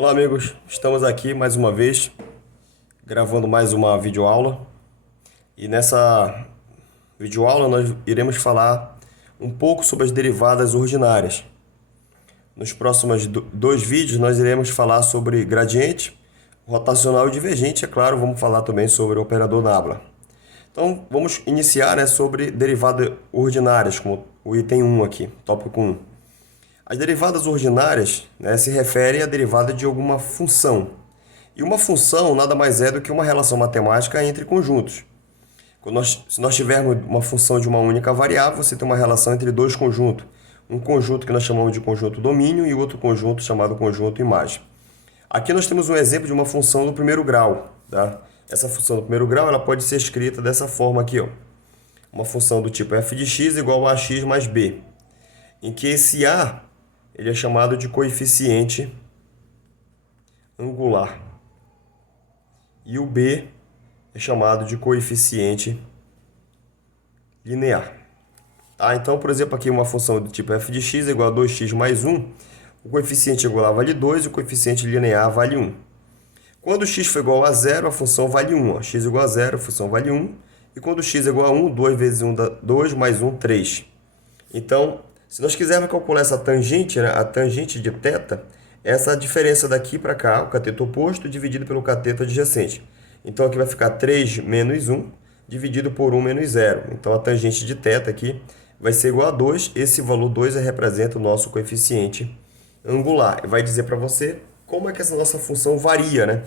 Olá, amigos. Estamos aqui mais uma vez gravando mais uma videoaula. E nessa videoaula nós iremos falar um pouco sobre as derivadas ordinárias. Nos próximos dois vídeos nós iremos falar sobre gradiente, rotacional e divergente. É claro, vamos falar também sobre o operador nabla. Então vamos iniciar, sobre derivadas ordinárias, como o item 1 aqui, tópico 1. As derivadas ordinárias, se referem à derivada de alguma função. E uma função nada mais é do que uma relação matemática entre conjuntos. Se nós tivermos uma função de uma única variável, você tem uma relação entre dois conjuntos. Um conjunto que nós chamamos de conjunto domínio e outro conjunto chamado conjunto imagem. Aqui nós temos um exemplo de uma função do primeiro grau. Tá? Essa função do primeiro grau ela pode ser escrita dessa forma aqui. Uma função do tipo f de x igual a x mais b. Em que esse a ele é chamado de coeficiente angular. E o b é chamado de coeficiente linear. Tá? Então, por exemplo, aqui uma função do tipo f de x igual a 2x mais 1. O coeficiente angular vale 2 e o coeficiente linear vale 1. Quando x for igual a 0, a função vale 1. X igual a 0, a função vale 1. E quando x é igual a 1, 2 vezes 1 dá 2, mais 1, 3. Então, se nós quisermos calcular essa tangente, a tangente de θ, essa diferença daqui para cá, o cateto oposto, dividido pelo cateto adjacente. Então, aqui vai ficar 3 menos 1, dividido por 1 menos 0. Então, a tangente de θ aqui vai ser igual a 2. Esse valor 2 representa o nosso coeficiente angular. Vai dizer para você como é que essa nossa função varia,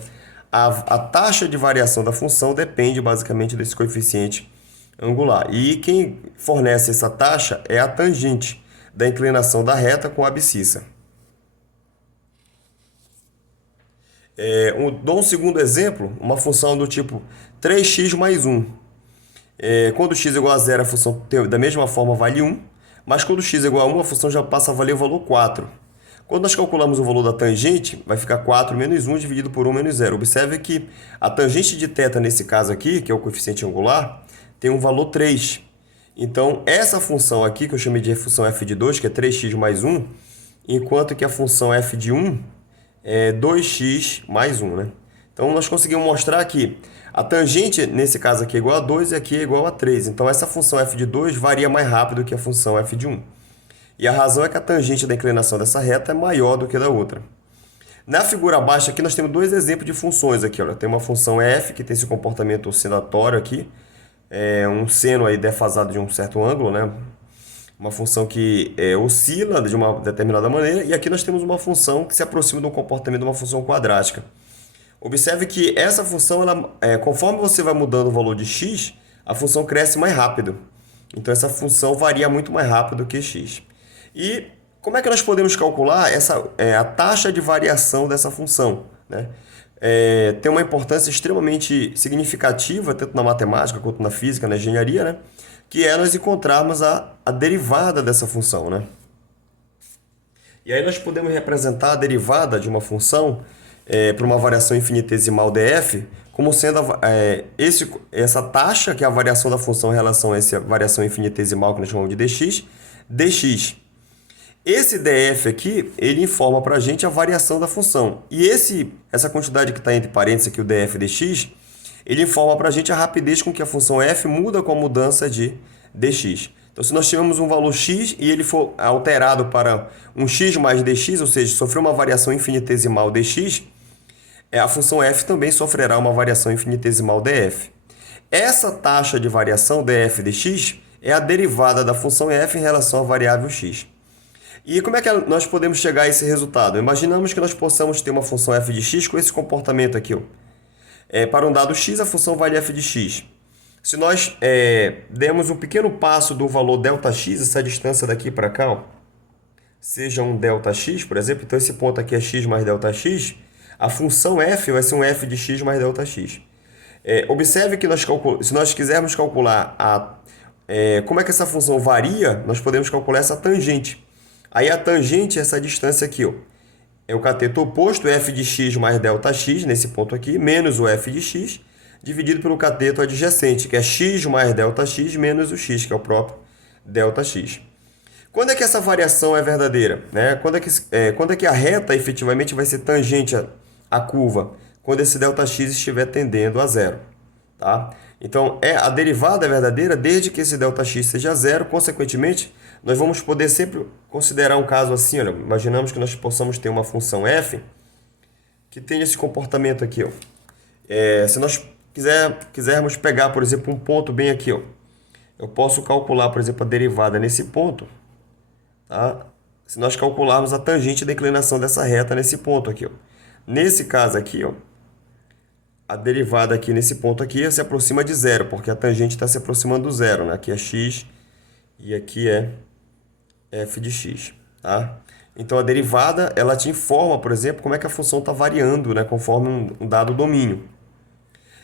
A taxa de variação da função depende basicamente desse coeficiente angular. E quem fornece essa taxa é a tangente da inclinação da reta com a abscissa. Dou um segundo exemplo, uma função do tipo 3x mais 1. Quando x é igual a 0, a função da mesma forma vale 1, mas quando x é igual a 1, a função já passa a valer o valor 4. Quando nós calculamos o valor da tangente, vai ficar 4 menos 1 dividido por 1 menos 0. Observe que a tangente de θ, nesse caso aqui, que é o coeficiente angular, tem um valor 3. Então, essa função aqui, que eu chamei de função f de 2, que é 3x mais 1, enquanto que a função f de 1 é 2x mais 1. Então, nós conseguimos mostrar que a tangente, nesse caso aqui, é igual a 2 e aqui é igual a 3. Então, essa função f de 2 varia mais rápido que a função f de 1. E a razão é que a tangente da inclinação dessa reta é maior do que a da outra. Na figura abaixo aqui, nós temos dois exemplos de funções aqui. Tem uma função f, que tem esse comportamento oscilatório aqui. Um seno aí defasado de um certo ângulo, Uma função que oscila de uma determinada maneira. E aqui nós temos uma função que se aproxima do comportamento de uma função quadrática. Observe que essa função, conforme você vai mudando o valor de x, a função cresce mais rápido. Então, essa função varia muito mais rápido que x. E como é que nós podemos calcular a taxa de variação dessa função? Tem uma importância extremamente significativa, tanto na matemática quanto na física, na engenharia, que é nós encontrarmos a derivada dessa função. E aí nós podemos representar a derivada de uma função para uma variação infinitesimal df como sendo essa taxa, que é a variação da função em relação a essa variação infinitesimal que nós chamamos de dx. Esse df aqui, ele informa para a gente a variação da função. E essa quantidade que está entre parênteses aqui, o df dx, ele informa para a gente a rapidez com que a função f muda com a mudança de dx. Então, se nós tivermos um valor x e ele for alterado para um x mais dx, ou seja, sofreu uma variação infinitesimal dx, a função f também sofrerá uma variação infinitesimal df. Essa taxa de variação df dx é a derivada da função f em relação à variável x. E como é que nós podemos chegar a esse resultado? Imaginamos que nós possamos ter uma função f de x com esse comportamento aqui. Para um dado x, a função vale f de x. Se nós dermos um pequeno passo do valor ΔX, essa distância daqui para cá, seja um ΔX, por exemplo, então esse ponto aqui é x mais ΔX, a função f vai ser um f de x mais ΔX. Observe que se nós quisermos calcular como é que essa função varia, nós podemos calcular essa tangente. Aí a tangente é essa distância aqui, é o cateto oposto, f de x mais ΔX, nesse ponto aqui, menos o f de x, dividido pelo cateto adjacente, que é x mais ΔX menos o x, que é o próprio ΔX. Quando é que essa variação é verdadeira? Né? Quando é que a reta efetivamente vai ser tangente à curva? Quando esse ΔX estiver tendendo a zero. Tá? Então, a derivada é verdadeira desde que esse ΔX seja zero. Consequentemente, nós vamos poder sempre considerar um caso assim. Olha, imaginamos que nós possamos ter uma função f que tenha esse comportamento aqui. Ó. Se nós quisermos pegar, por exemplo, um ponto bem aqui, ó, eu posso calcular, por exemplo, a derivada nesse ponto. Tá? Se nós calcularmos a tangente da inclinação dessa reta nesse ponto aqui. Ó. Nesse caso aqui, ó, a derivada aqui nesse ponto aqui se aproxima de zero, porque a tangente está se aproximando do zero. Né? Aqui é x e aqui é f de x. Tá? Então, a derivada ela te informa, por exemplo, como é que a função está variando, né, conforme um dado domínio.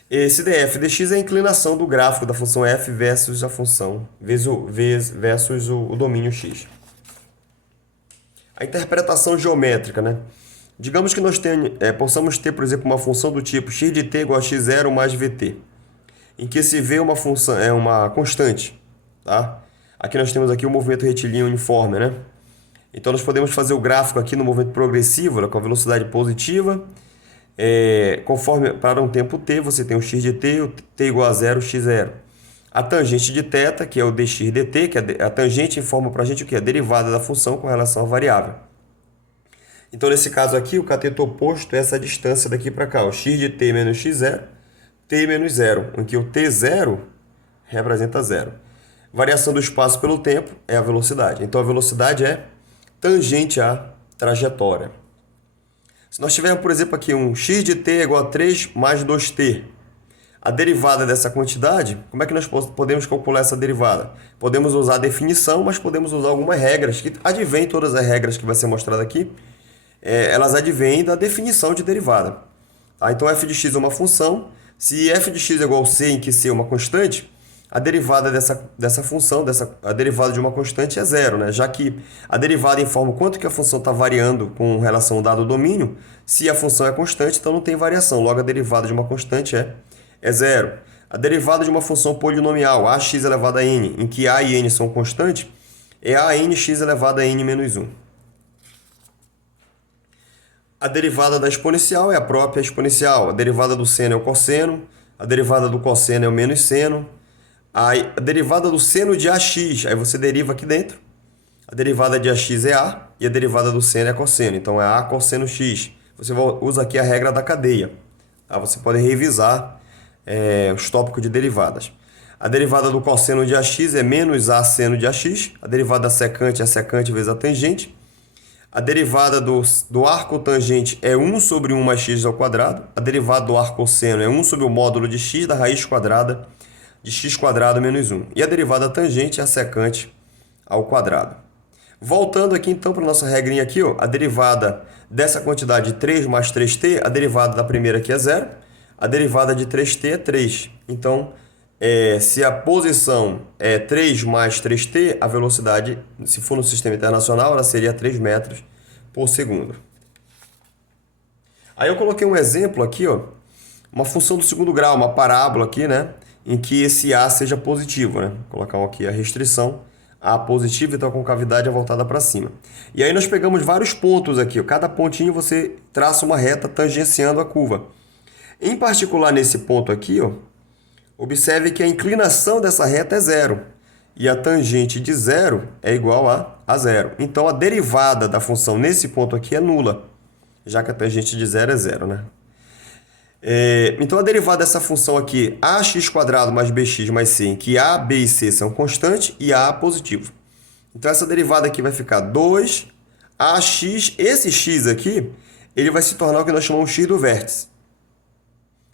Esse df dx é a inclinação do gráfico da função f versus a função versus o domínio x. A interpretação geométrica, né? Digamos que nós possamos ter, por exemplo, uma função do tipo x de t igual a x0 mais vt, em que se v uma função, é uma constante. Tá? Aqui nós temos aqui o movimento retilíneo uniforme, né? Então, nós podemos fazer o gráfico aqui no movimento progressivo, né, com a velocidade positiva. Conforme para um tempo t, você tem o x de t, o t igual a 0, x0. A tangente de θ, que é o dx dt, que a tangente informa para a gente o que? A derivada da função com relação à variável. Então, nesse caso aqui, o cateto oposto é essa distância daqui para cá, o x de t menos x0, t menos 0, em que o t0 representa 0. Variação do espaço pelo tempo é a velocidade. Então, a velocidade é tangente à trajetória. Se nós tivermos, por exemplo, aqui um x de t igual a 3 mais 2t, a derivada dessa quantidade, como é que nós podemos calcular essa derivada? Podemos usar a definição, mas podemos usar algumas regras, que advêm todas as regras que vai ser mostrada aqui, elas advêm da definição de derivada. Tá? Então, f de x é uma função. Se f de x é igual a c, em que c é uma constante, a derivada dessa função, a derivada de uma constante é zero, né? Já que a derivada informa quanto que a função está variando com relação ao dado domínio. Se a função é constante, então não tem variação. Logo, a derivada de uma constante é zero. A derivada de uma função polinomial, ax elevado a n, em que a e n são constantes, é anx elevado a n menos 1. A derivada da exponencial é a própria exponencial. A derivada do seno é o cosseno. A derivada do cosseno é o menos seno. A derivada do seno de ax, aí você deriva aqui dentro. A derivada de ax é a e a derivada do seno é cosseno. Então, é a cosseno x. Você usa aqui a regra da cadeia. Tá? Você pode revisar os tópicos de derivadas. A derivada do cosseno de ax é menos a seno de ax. A derivada da secante é a secante vezes a tangente. A derivada do arco tangente é 1 sobre 1 mais x ao quadrado. A derivada do arco cosseno é 1 sobre o módulo de x da raiz quadrada de x quadrado menos 1. E a derivada tangente é a secante ao quadrado. Voltando aqui então para a nossa regrinha aqui, ó, a derivada dessa quantidade de 3 mais 3t, a derivada da primeira aqui é 0, a derivada de 3t é 3. Então, se a posição é 3 mais 3t, a velocidade, se for no sistema internacional, ela seria 3 metros por segundo. Aí eu coloquei um exemplo aqui, ó, uma função do segundo grau, uma parábola aqui, né? Em que esse A seja positivo, né? Vou colocar aqui a restrição, A positivo, então a concavidade é voltada para cima. E aí nós pegamos vários pontos aqui, ó. Cada pontinho você traça uma reta tangenciando a curva. Em particular, nesse ponto aqui, ó, observe que a inclinação dessa reta é zero. E a tangente de zero é igual a zero. Então, a derivada da função nesse ponto aqui é nula, já que a tangente de zero é zero, né? Então, a derivada dessa função aqui, ax² mais bx mais c, em que a, b e c são constantes e a positivo. Então, essa derivada aqui vai ficar 2ax. Esse x aqui, ele vai se tornar o que nós chamamos de x do vértice.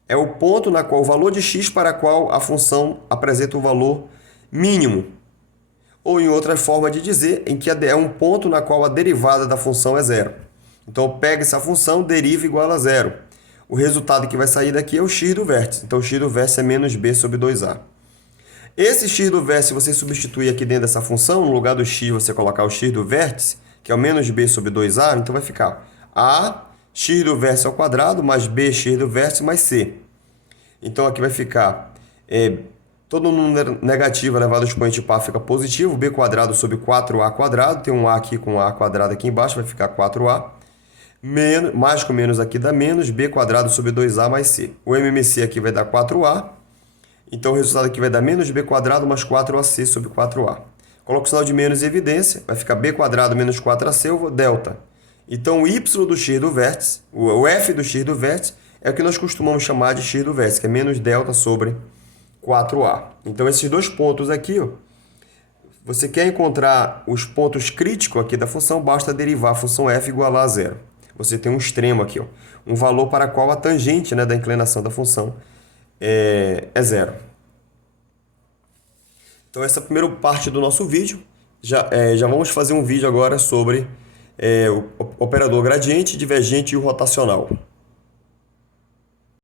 É o ponto na qual o valor de x para qual a função apresenta o valor mínimo. Ou, em outra forma de dizer, em que é um ponto na qual a derivada da função é zero. Então, pega essa função, deriva igual a zero. O resultado que vai sair daqui é o x do vértice. Então, o x do vértice é menos b sobre 2a. Esse x do vértice você substitui aqui dentro dessa função. No lugar do x, você colocar o x do vértice, que é o menos b sobre 2a. Então, vai ficar a x do vértice ao quadrado mais bx do vértice mais c. Então, aqui vai ficar Todo número negativo elevado ao expoente par fica positivo, b quadrado sobre 4a quadrado, tem um a aqui com a quadrado aqui embaixo, vai ficar 4a, menos, mais com menos aqui dá menos, b quadrado sobre 2a mais c. O MMC aqui vai dar 4a, então o resultado aqui vai dar menos b quadrado mais 4ac sobre 4a. Coloco o sinal de menos em evidência, vai ficar b quadrado menos 4ac, eu vou delta. Então o y do x do vértice, o f do x do vértice, é o que nós costumamos chamar de x do vértice, que é menos delta sobre 4a. Então, esses dois pontos aqui, ó, você quer encontrar os pontos críticos aqui da função, basta derivar a função f igual a zero. Você tem um extremo aqui, ó, um valor para qual a tangente, né, da inclinação da função é zero. Então, essa é a primeira parte do nosso vídeo. Já vamos fazer um vídeo agora sobre o operador gradiente, divergente e o rotacional.